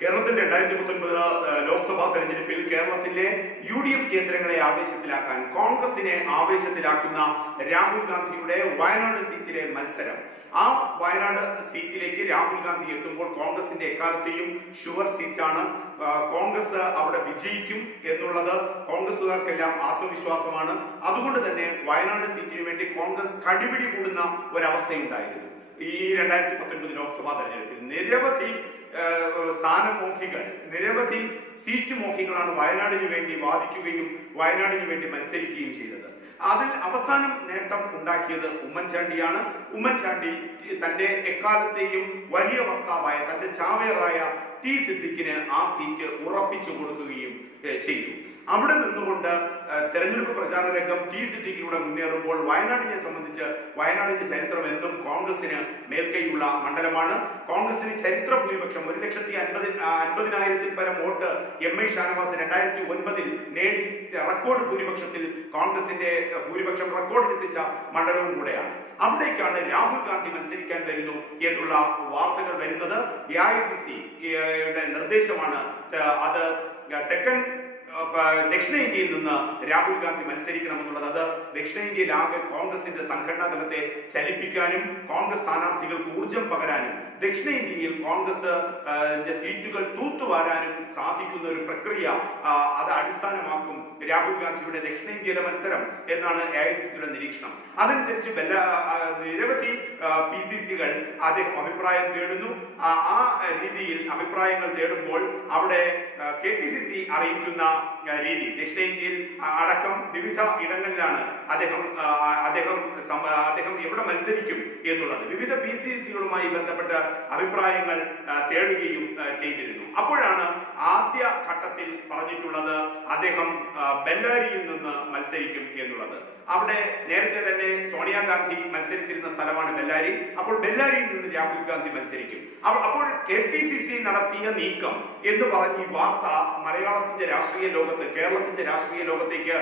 കേരളത്തിൽ 2019 ലോക്സഭാ തെരഞ്ഞെടുപ്പിൽ കേരളത്തിലെ UDF കേന്ദ്രങ്ങളെ ആവേശത്തിലാക്കാൻ കോൺഗ്രസിനെ ആവേശത്തിലാക്കുന്ന രാഹുൽ ഗാന്ധിയുടെ വയനാട് സീറ്റിലെ മത്സരം. ആ വയനാട് സീറ്റിലേക്ക് രാഹുൽ ഗാന്ധി എത്തുമ്പോൾ കോൺഗ്രസിന്റെ എക്കാലത്തെയും ഷുവർ സീറ്റാണ്. കോൺഗ്രസ് അവിടെ വിജയിക്കും എന്നുള്ളത് കോൺഗ്രസുകാർക്കെല്ലാം ആത്മവിശ്വാസമാണ്. അതുകൊണ്ട് തന്നെ വയനാട് സീറ്റിന് വേണ്ടി കോൺഗ്രസ് കടിപിടി കൂടുന്ന ഒരവസ്ഥയുണ്ടായിരുന്നു. ഈ 2019 ലോക്സഭാ തെരഞ്ഞെടുപ്പിൽ നിരവധി സ്ഥാനമോഹികൾ, നിരവധി സീറ്റ് മോഹികളാണ് വയനാടിന് വേണ്ടി വാദിക്കുകയും വയനാടിന് വേണ്ടി മത്സരിക്കുകയും ചെയ്തത്. അതിൽ അവസാനം നേട്ടം ഉണ്ടാക്കിയത് ഉമ്മൻചാണ്ടിയാണ്. ഉമ്മൻചാണ്ടി തന്റെ എക്കാലത്തെയും വലിയ വക്താവായ തന്റെ ചാവേറായ ടി സിദ്ദിഖിന് ആ സീറ്റ് ഉറപ്പിച്ചു കൊടുക്കുകയും ചെയ്തു. അവിടെ നിന്നുകൊണ്ട് തെരഞ്ഞെടുപ്പ് പ്രചാരണ രംഗം ടി സിദ്ദിഖിലൂടെ മുന്നേറുമ്പോൾ വയനാടിനെ സംബന്ധിച്ച് വയനാടിന്റെ ചരിത്രം എന്നും കോൺഗ്രസിന് മേൽക്കൈയുള്ള മണ്ഡലമാണ്. കോൺഗ്രസിന് ചരിത്ര ഭൂരിപക്ഷം 1,50,000 പരം വോട്ട് MI ഷാനവാസ് 2009 നേടി റെക്കോർഡ് ഭൂരിപക്ഷത്തിൽ കോൺഗ്രസിന്റെ ഭൂരിപക്ഷം റെക്കോർഡിലെത്തിച്ച മണ്ഡലവും കൂടെയാണ്. അവിടേക്കാണ് രാഹുൽ ഗാന്ധി മത്സരിക്കാൻ വരുന്നു എന്നുള്ള വാർത്തകൾ വരുന്നത്. AICC-യുടെ നിർദ്ദേശമാണ് അത് തെക്കൻ ദക്ഷിണേന്ത്യയിൽ നിന്ന് രാഹുൽ ഗാന്ധി മത്സരിക്കണമെന്നുള്ളത്. അത് ദക്ഷിണേന്ത്യയിലാകെ കോൺഗ്രസിന്റെ സംഘടനാ തലത്തെ ചലിപ്പിക്കാനും കോൺഗ്രസ് സ്ഥാനാർത്ഥികൾക്ക് ഊർജം പകരാനും ദക്ഷിണേന്ത്യയിൽ കോൺഗ്രസ് സീറ്റുകൾ തൂത്തുവാരാനും സാധിക്കുന്ന ഒരു പ്രക്രിയ അത് അടിസ്ഥാനമാക്കും രാഹുൽ ഗാന്ധിയുടെ ദക്ഷിണേന്ത്യയിലെ മത്സരം എന്നാണ് AICC-യുടെ നിരീക്ഷണം. അതനുസരിച്ച് നിരവധി PCC-കൾ അദ്ദേഹം അഭിപ്രായം തേടുന്നു. ആ രീതിയിൽ അഭിപ്രായങ്ങൾ തേടുമ്പോൾ അവിടെ KPCC അറിയിക്കുന്ന രീതി ദക്ഷിണേന്ത്യയിൽ അടക്കം വിവിധ ഇടങ്ങളിലാണ് അദ്ദേഹം എവിടെ മത്സരിക്കും എന്നുള്ളത് വിവിധ PCC-കളുമായി ബന്ധപ്പെട്ട അഭിപ്രായങ്ങൾ തേടുകയും ചെയ്തിരുന്നു. അപ്പോഴാണ് ആദ്യ ഘട്ടത്തിൽ പറഞ്ഞിട്ടുള്ളത് അദ്ദേഹം ബെല്ലാരിയിൽ നിന്ന് മത്സരിക്കും എന്നുള്ളത്. അവിടെ നേരത്തെ തന്നെ സോണിയാഗാന്ധി മത്സരിച്ചിരുന്ന സ്ഥലമാണ് ബെല്ലാരി. അപ്പോൾ ബെല്ലാരിയിൽ നിന്ന് രാഹുൽ ഗാന്ധി മത്സരിക്കും. അപ്പോൾ KPCC നടത്തിയ നീക്കം എന്ന് പറഞ്ഞ് ഈ വാർത്ത മലയാളത്തിന്റെ രാഷ്ട്രീയ ലോകത്ത്, കേരളത്തിന്റെ രാഷ്ട്രീയ ലോകത്തേക്ക്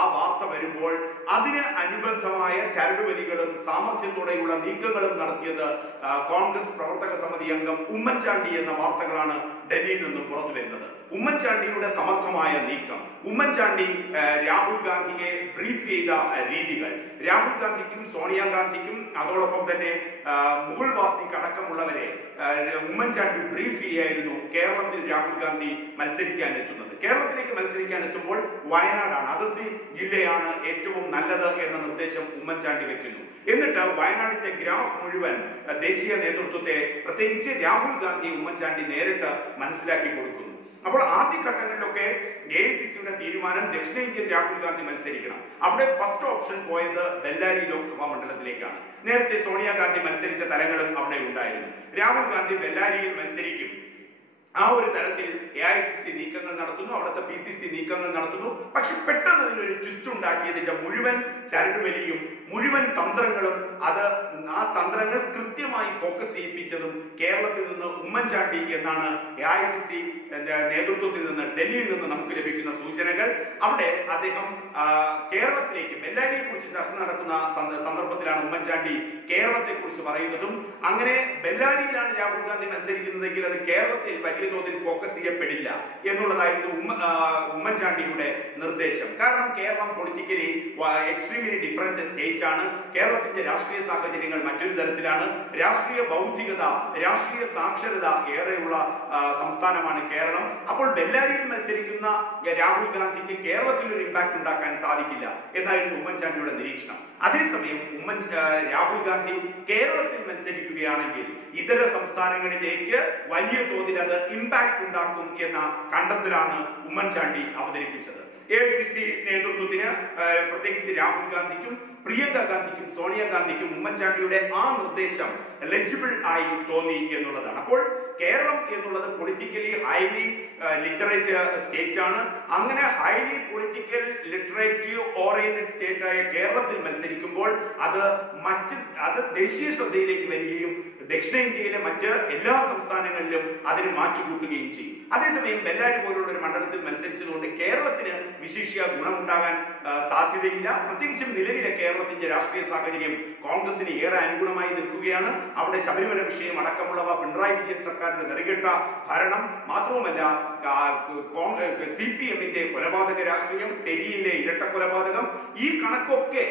ആ വാർത്ത വരുമ്പോൾ അതിന് അനുബന്ധമായ ചരടുവലികളും സാമർഥ്യത്തോടെയുള്ള നീക്കങ്ങളും നടത്തിയത് കോൺഗ്രസ് പ്രവർത്തക സമിതി അംഗം ഉമ്മൻചാണ്ടി എന്ന വാർത്തകളാണ് ഡൽഹിയിൽ നിന്നും പുറത്തു വരുന്നത്. ഉമ്മൻചാണ്ടിയുടെ സമർത്ഥമായ നീക്കം, ഉമ്മൻചാണ്ടി രാഹുൽ ഗാന്ധിയെ ബ്രീഫ് ചെയ്ത രീതികൾ, രാഹുൽ ഗാന്ധിക്കും സോണിയാഗാന്ധിക്കും അതോടൊപ്പം തന്നെ മുകുൾ വാസ്നിക് അടക്കമുള്ളവരെ ഉമ്മൻചാണ്ടി ബ്രീഫ് ചെയ്യായിരുന്നു കേരളത്തിൽ രാഹുൽ ഗാന്ധി മത്സരിക്കാൻ എത്തുന്നത്. കേരളത്തിലേക്ക് മത്സരിക്കാൻ എത്തുമ്പോൾ വയനാടാണ്, അതിർത്തി ജില്ലയാണ് ഏറ്റവും നല്ലത് എന്ന നിർദ്ദേശം ഉമ്മൻചാണ്ടി വെക്കുന്നു. എന്നിട്ട് വയനാടിന്റെ ഗ്രാഫ് മുഴുവൻ ദേശീയ നേതൃത്വത്തെ, പ്രത്യേകിച്ച് രാഹുൽ ഗാന്ധി ഉമ്മൻചാണ്ടി നേരിട്ട് മനസ്സിലാക്കി കൊടുക്കുന്നു. അപ്പോൾ ആദ്യഘട്ടങ്ങളിലൊക്കെ AICC-യുടെ തീരുമാനം ദക്ഷിണേന്ത്യയിൽ രാഹുൽ ഗാന്ധി മത്സരിക്കണം. അവിടെ ഫസ്റ്റ് ഓപ്ഷൻ പോയത് ബെല്ലാരി ലോക്സഭാ മണ്ഡലത്തിലേക്കാണ്. നേരത്തെ സോണിയാഗാന്ധി മത്സരിച്ച തലങ്ങളും അവിടെ ഉണ്ടായിരുന്നു. രാഹുൽ ഗാന്ധി ബെല്ലാരിയിൽ മത്സരിക്കും. ആ ഒരു തരത്തിൽ AICC നീക്കങ്ങൾ നടത്തുന്നു, അവിടുത്തെ PCC നീക്കങ്ങൾ നടത്തുന്നു. പക്ഷെ പെട്ടെന്ന് അതിലൊരു ട്വിസ്റ്റ് ഉണ്ടാക്കിയതിന്റെ മുഴുവൻ ചരടുവലിയും മുഴുവൻ തന്ത്രങ്ങളും ആ തന്ത്രങ്ങൾ കൃത്യമായി ഫോക്കസ് ചെയ്യിപ്പിച്ചതും കേരളത്തിൽ നിന്ന് ഉമ്മൻചാണ്ടി എന്നാണ് AICC നേതൃത്വത്തിൽ നിന്ന്, ഡൽഹിയിൽ നിന്ന് നമുക്ക് ലഭിക്കുന്ന സൂചനകൾ. അവിടെ അദ്ദേഹം കേരളത്തിലേക്ക്, ബെല്ലാരിയെ കുറിച്ച് ചർച്ച നടക്കുന്ന സന്ദർഭത്തിലാണ് ഉമ്മൻചാണ്ടി കേരളത്തെ കുറിച്ച് പറയുന്നതും. അങ്ങനെ ബെല്ലാരിയിലാണ് രാഹുൽ ഗാന്ധി മത്സരിക്കുന്നതെങ്കിൽ അത് കേരളത്തിൽ വലിയ തോതിൽ ഫോക്കസ് ചെയ്യപ്പെടില്ല എന്നുള്ളതായിരുന്നു ഉമ്മൻചാണ്ടിയുടെ നിർദ്ദേശം. കാരണം Kerala politically extremely different state ആണ്. കേരളത്തിന്റെ രാഷ്ട്രീയ സാഹചര്യങ്ങൾ മറ്റൊരു തരത്തിലാണ്. രാഷ്ട്രീയ ബൗദ്ധികത, രാഷ്ട്രീയ സാക്ഷരത ഏറെയുള്ള സംസ്ഥാനമാണ് കേരളം. അപ്പോൾ ബെല്ലാരിയിൽ മത്സരിക്കുന്ന രാഹുൽ ഗാന്ധിക്ക് കേരളത്തിൽ ഒരു ഇമ്പാക്ട് ഉണ്ടാക്കാൻ സാധിക്കില്ല എന്നായിരുന്നു ഉമ്മൻചാണ്ടിയുടെ നിരീക്ഷണം. അതേസമയം രാഹുൽ ഗാന്ധി കേരളത്തിൽ മത്സരിക്കുകയാണെങ്കിൽ ഇതര സംസ്ഥാനങ്ങളിലേക്ക് വലിയ തോതിൽ അത് ഇമ്പാക്ട് ഉണ്ടാക്കും എന്ന കണ്ടെത്തലാണ് ഉമ്മൻചാണ്ടി അവതരിപ്പിച്ചത്. AICC നേതൃത്വത്തിന്, പ്രത്യേകിച്ച് രാഹുൽ ഗാന്ധിക്കും പ്രിയങ്ക ഗാന്ധിക്കും സോണിയാഗാന്ധിക്കും ഉമ്മൻചാണ്ടിയുടെ ആ നിർദ്ദേശം ലെജിബിൾ ആയി തോന്നി എന്നുള്ളതാണ്. അപ്പോൾ കേരളം എന്നുള്ളത് പൊളിറ്റിക്കലി ഹൈലി ലിറ്ററേറ്റ് സ്റ്റേറ്റ് ആണ്. അങ്ങനെ ഹൈലി പൊളിറ്റിക്കൽ ലിറ്ററേറ്റീവ് ഓറിയന്റഡ് സ്റ്റേറ്റ് ആയ കേരളത്തിൽ മത്സരിക്കുമ്പോൾ അത് ദേശീയ ശ്രദ്ധയിലേക്ക് വരികയും ദക്ഷിണേന്ത്യയിലെ മറ്റ് എല്ലാ സംസ്ഥാനങ്ങളിലും അതിന് മാറ്റുകൂട്ടുകയും ചെയ്യും. അതേസമയം ബെല്ലാരി പോലുള്ള ഒരു മണ്ഡലത്തിൽ മത്സരിച്ചതുകൊണ്ട് കേരളത്തിന് വിശിഷ്യ ഗുണമുണ്ടാകാൻ സാധ്യതയില്ല. പ്രത്യേകിച്ചും നിലവിലെ കേരളത്തിന്റെ രാഷ്ട്രീയ സാഹചര്യം കോൺഗ്രസിന് ഏറെ അനുകൂലമായി നിൽക്കുകയാണ്. അവിടെ ശബരിമല വിഷയം അടക്കമുള്ളവ പിണറായി വിജയൻ സർക്കാരിന്റെ നെറുകെട്ട ഭരണം മാത്രവുമല്ല, CPM-ന്റെ കൊലപാതക രാഷ്ട്രീയം, ടെരിയിലെ ഇരട്ട കൊലപാതകം, ഈ കണക്കൊക്കെ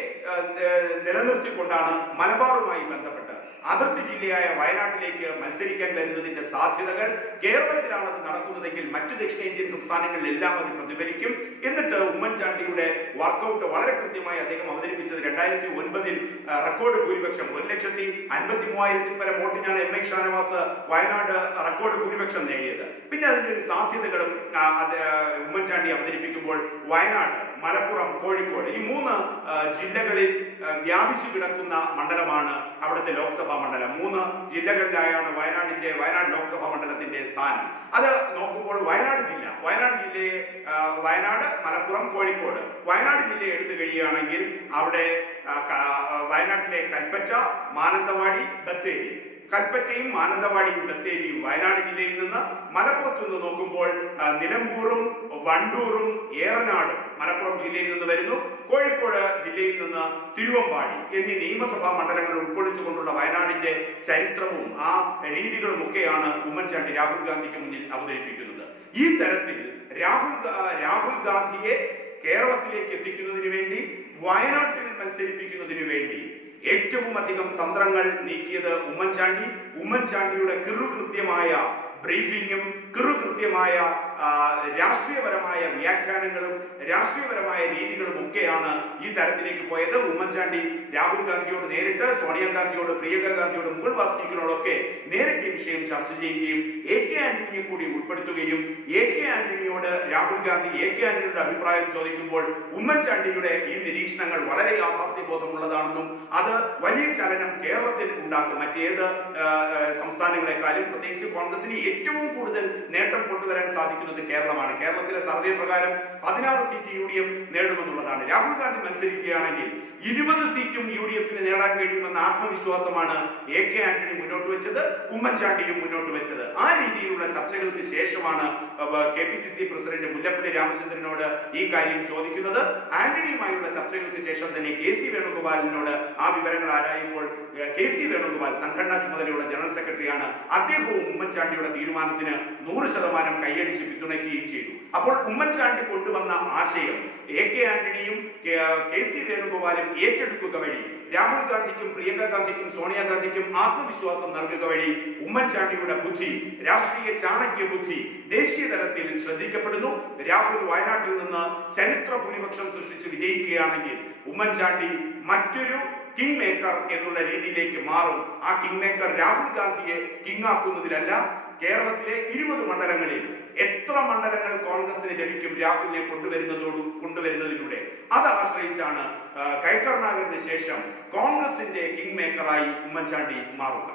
നിലനിർത്തിക്കൊണ്ടാണ് മലബാറുമായി ബന്ധപ്പെട്ട് അതിർത്തി ജില്ലയായ വയനാട്ടിലേക്ക് മത്സരിക്കാൻ വരുന്നതിന്റെ സാധ്യതകൾ. കേരളത്തിലാണത് നടക്കുന്നതെങ്കിൽ മറ്റു ദക്ഷിണേന്ത്യൻ സംസ്ഥാനങ്ങളിലെല്ലാം അത് പ്രതിഫലിക്കും. എന്നിട്ട് ഉമ്മൻചാണ്ടിയുടെ വർക്കൗട്ട് വളരെ കൃത്യമായി അദ്ദേഹം അവതരിപ്പിച്ചത് 2009 റെക്കോർഡ് ഭൂരിപക്ഷം 1,53,000 പരം വോട്ടിനാണ് MI ഷാനവാസ് വയനാട് റെക്കോർഡ് ഭൂരിപക്ഷം നേടിയത്. പിന്നെ അതിന്റെ ഒരു സാധ്യതകളും ഉമ്മൻചാണ്ടി അവതരിപ്പിക്കുമ്പോൾ വയനാട്, മലപ്പുറം, കോഴിക്കോട് ഈ 3 ജില്ലകളിൽ വ്യാപിച്ചു കിടക്കുന്ന മണ്ഡലമാണ് അവിടുത്തെ ലോക്സഭാ മണ്ഡലം. 3 ജില്ലകളിലായാണ് വയനാട് ലോക്സഭാ മണ്ഡലത്തിന്റെ സ്ഥാനം. അത് നോക്കുമ്പോൾ വയനാട് ജില്ലയെ വയനാട്, മലപ്പുറം, കോഴിക്കോട്, വയനാട് ജില്ലയെ എടുത്തു കഴിയുകയാണെങ്കിൽ അവിടെ വയനാട്ടിലെ കൽപ്പറ്റ, മാനന്തവാടി, ബത്തേരി, കൽപ്പറ്റയും മാനന്തവാടിയും ബത്തേരിയും വയനാട് ജില്ലയിൽ നിന്ന്, മലപ്പുറത്ത് നിന്ന് നോക്കുമ്പോൾ നിലമ്പൂറും വണ്ടൂറും ഏറനാടും മലപ്പുറം ജില്ലയിൽ നിന്ന് വരുന്നു, കോഴിക്കോട് ജില്ലയിൽ നിന്ന് തിരുവമ്പാടി എന്നീ നിയമസഭാ മണ്ഡലങ്ങൾ ഉൾക്കൊള്ളിച്ചുകൊണ്ടുള്ള വയനാടിന്റെ ചരിത്രവും ആ രീതികളും ഒക്കെയാണ് ഉമ്മൻചാണ്ടി രാഹുൽ ഗാന്ധിക്ക് മുന്നിൽ അവതരിപ്പിക്കുന്നത്. ഈ തരത്തിൽ രാഹുൽ ഗാന്ധിയെ കേരളത്തിലേക്ക് എത്തിക്കുന്നതിന് വേണ്ടി, വയനാട്ടിൽ മത്സരിപ്പിക്കുന്നതിനു വേണ്ടി ഏറ്റവും അധികം തന്ത്രങ്ങൾ നീക്കിയത് ഉമ്മൻചാണ്ടിയുടെ കൃത്യമായ ബ്രീഫിംഗും കൃത്യമായ രാഷ്ട്രീയപരമായ വ്യാഖ്യാനങ്ങളും രാഷ്ട്രീയപരമായ രീതികളും ഒക്കെയാണ് ഈ തരത്തിലേക്ക് പോയത്. ഉമ്മൻചാണ്ടി രാഹുൽ ഗാന്ധിയോട് നേരിട്ട്, സോണിയാഗാന്ധിയോട്, പ്രിയങ്ക ഗാന്ധിയോട്, മുകുൾ വാസ്നിക്കിനോടൊക്കെ നേരിട്ട് ഈ വിഷയം ചർച്ച ചെയ്യുകയും AK ആന്റണിയെ കൂടി ഉൾപ്പെടുത്തുകയും AK ആന്റണിയോട് രാഹുൽ ഗാന്ധി AK ആന്റണിയുടെ അഭിപ്രായം ചോദിക്കുമ്പോൾ ഉമ്മൻചാണ്ടിയുടെ ഈ നിരീക്ഷണങ്ങൾ വളരെ യാഥാർത്ഥ്യബോധമുള്ളതാണെന്നും അത് വലിയ ചലനം കേരളത്തിൽ ഉണ്ടാക്കും. മറ്റേത് സംസ്ഥാനങ്ങളെക്കാളും പ്രത്യേകിച്ച് കോൺഗ്രസിന് ഏറ്റവും കൂടുതൽ നേട്ടം കൊണ്ടുവരാൻ സാധിക്കുന്നത് കേരളമാണ്. കേരളത്തിലെ സർവേ പ്രകാരം 16 സീറ്റ് UDF നേടുമെന്നുള്ളതാണ്. രാഹുൽ ഗാന്ധി മത്സരിക്കുകയാണെങ്കിൽ 20 സീറ്റും UDF-ന് നേടാൻ കഴിയുമെന്ന ആത്മവിശ്വാസമാണ് AK ആന്റണി മുന്നോട്ട് വെച്ചത്, ഉമ്മൻചാണ്ടിയും മുന്നോട്ട് വെച്ചത്. ആ രീതിയിലുള്ള ചർച്ചകൾക്ക് ശേഷമാണ് KPCC പ്രസിഡന്റ് മുല്ലപ്പള്ളി രാമചന്ദ്രനോട് ഈ കാര്യം ചോദിക്കുന്നത്. ആന്റണിയുമായുള്ള ചർച്ചകൾക്ക് ശേഷം തന്നെ KC വേണുഗോപാലിനോട് ആ വിവരങ്ങൾ ആരായുമ്പോൾ KC വേണുഗോപാൽ സംഘടനാ ചുമതലയുള്ള ജനറൽ സെക്രട്ടറിയാണ്. അദ്ദേഹവും ഉമ്മൻചാണ്ടിയുടെ തീരുമാനത്തിന് 100% കൈയടിച്ച് പിന്തുണയ്ക്കുകയും ചെയ്തു. അപ്പോൾ ഉമ്മൻചാണ്ടി കൊണ്ടുവന്ന ആശയം AK ആന്റണിയും KC വേണുഗോപാലും ഏറ്റെടുക്കുക വഴി രാഹുൽ ഗാന്ധിക്കും, പ്രിയങ്ക ഗാന്ധിക്കും, സോണിയാഗാന്ധിക്കും ആത്മവിശ്വാസം നൽകുക വഴി ഉമ്മൻചാണ്ടിയുടെ ബുദ്ധി, രാഷ്ട്രീയ ചാണക്യ ബുദ്ധി ദേശീയ തലത്തിൽ ശ്രദ്ധിക്കപ്പെടുന്നു. രാഹുൽ വയനാട്ടിൽ നിന്ന് ചരിത്ര ഭൂരിപക്ഷം സൃഷ്ടിച്ച് വിജയിക്കുകയാണെങ്കിൽ ഉമ്മൻചാണ്ടി മറ്റൊരു കിങ് മേക്കർ എന്നുള്ള രീതിയിലേക്ക് മാറും. ആ കിങ് മേക്കർ രാഹുൽ ഗാന്ധിയെ കിങ് ആക്കുന്നതിലല്ല, കേരളത്തിലെ 20 മണ്ഡലങ്ങളിൽ എത്ര മണ്ഡലങ്ങൾ കോൺഗ്രസിന് ലഭിക്കും രാഹുലിനെ കൊണ്ടുവരുന്നതിലൂടെ, അത് ആശ്രയിച്ചാണ് കൈക്കർനാഗറിന് ശേഷം കോൺഗ്രസിന്റെ കിങ് മേക്കറായി ഉമ്മൻചാണ്ടി മാറുക.